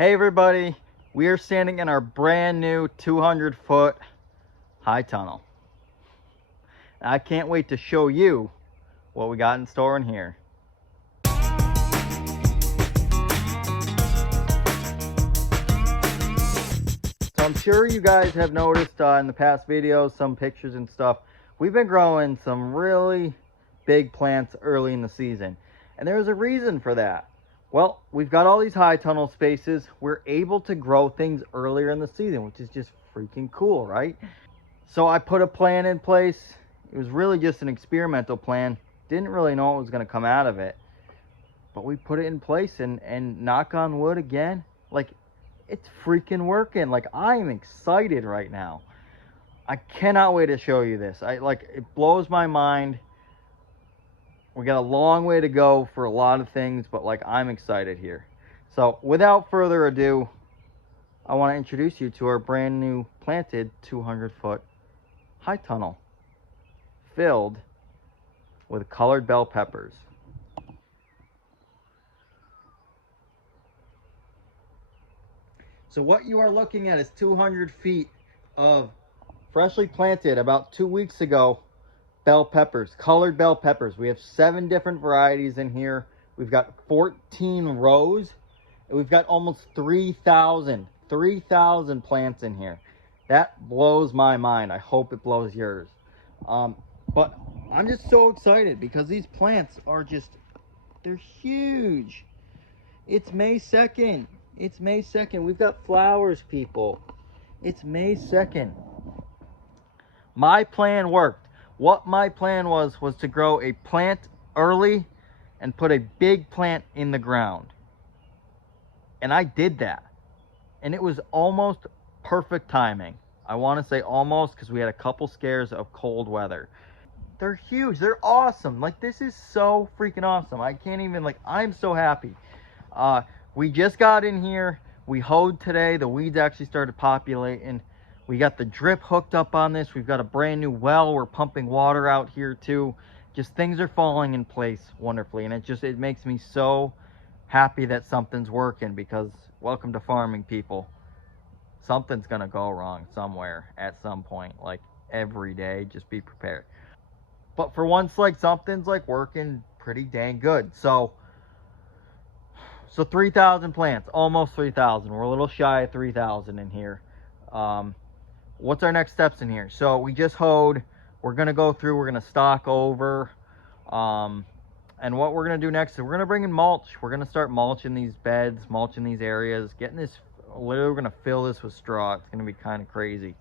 Hey everybody, we are standing in our brand new 200-foot high tunnel. I can't wait to show you what we got in store in here. So I'm sure you guys have noticed in the past videos, some pictures and stuff, we've been growing some really big plants early in the season. And there's a reason for that. Well, we've got all these high tunnel spaces. We're able to grow things earlier in the season, which is just freaking cool, right? So I put a plan in place. It was really just an experimental plan. Didn't really know what was going to come out of it. But we put it in place and knock on wood again. Like, it's freaking working. Like, I am excited right now. I cannot wait to show you this. It blows my mind. We got a long way to go for a lot of things, but I'm excited here. So without further ado, I want to introduce you to our brand new planted 200-foot high tunnel filled with colored bell peppers. So what you are looking at is 200 feet of freshly planted about 2 weeks ago bell peppers, colored bell peppers. We have 7 different varieties in here. We've got 14 rows, and we've got almost 3,000 plants in here. That blows my mind. I hope it blows yours. But I'm just so excited because these plants are they're huge. It's May 2nd. It's May 2nd. We've got flowers, people. It's May 2nd. My plan worked. What my plan was to grow a plant early and put a big plant in the ground. And I did that. And it was almost perfect timing. I want to say almost because we had a couple scares of cold weather. They're huge. They're awesome. This is so freaking awesome. I can't even, I'm so happy. We just got in here. We hoed today. The weeds actually started populating. We got the drip hooked up on this. We've got a brand new well. We're pumping water out here too. Just things are falling in place wonderfully. And it makes me so happy that something's working, because welcome to farming, people. Something's going to go wrong somewhere at some point, every day. Just be prepared. But for once, something's working pretty dang good. So 3,000 plants, almost 3,000. We're a little shy of 3,000 in here. What's our next steps in here? So we just hoed. We're going to go through. We're going to stock over. And what we're going to do next is we're going to bring in mulch. We're going to start mulching these beds, mulching these areas, getting this. Literally, we're going to fill this with straw. It's going to be kind of crazy.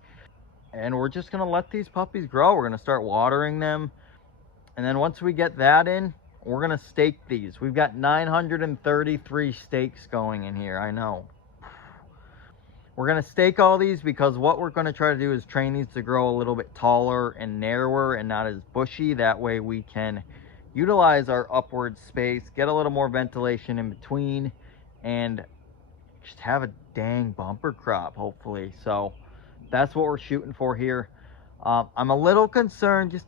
And we're just going to let these puppies grow. We're going to start watering them. And then once we get that in, we're going to stake these. We've got 933 stakes going in here. I know. We're going to stake all these because what we're going to try to do is train these to grow a little bit taller and narrower and not as bushy. That way we can utilize our upward space, get a little more ventilation in between, and just have a dang bumper crop, hopefully. So that's what we're shooting for here. I'm a little concerned, just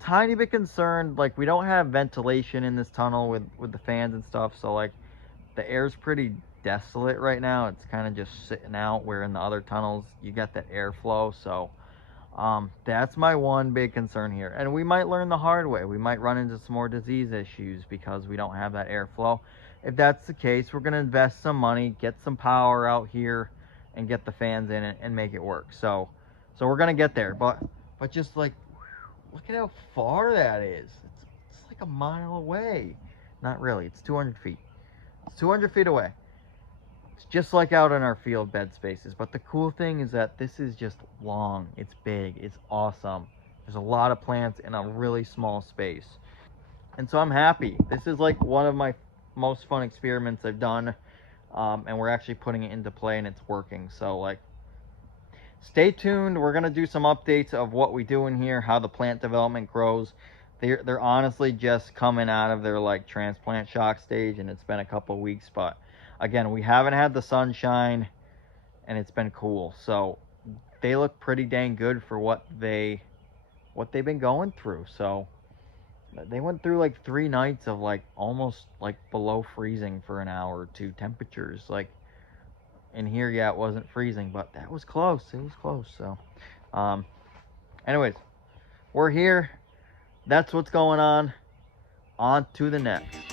tiny bit concerned. We don't have ventilation in this tunnel with the fans and stuff. So the air's pretty desolate right now. It's kind of just sitting out, where in the other tunnels you got that airflow. So that's my one big concern here, and we might learn the hard way. We might run into some more disease issues because we don't have that airflow. If that's the case, we're going to invest some money, get some power out here, and get the fans in it and make it work. So we're going to get there, but just look at how far that is. It's a mile away. Not really. It's 200 feet. It's 200 feet away. It's just like out in our field bed spaces. But the cool thing is that this is just long. It's big. It's awesome. There's a lot of plants in a really small space. And so I'm happy. This is one of my most fun experiments I've done. And we're actually putting it into play, and it's working. So stay tuned. We're going to do some updates of what we do in here, how the plant development grows. They're honestly just coming out of their transplant shock stage, and it's been a couple weeks, but again, we haven't had the sunshine, and it's been cool. So they look pretty dang good for what they've been going through. So they went through 3 nights of almost below freezing for an hour or two temperatures. in here, yeah, it wasn't freezing, but that was close. It was close. So, anyways, we're here. That's what's going on. On to the next.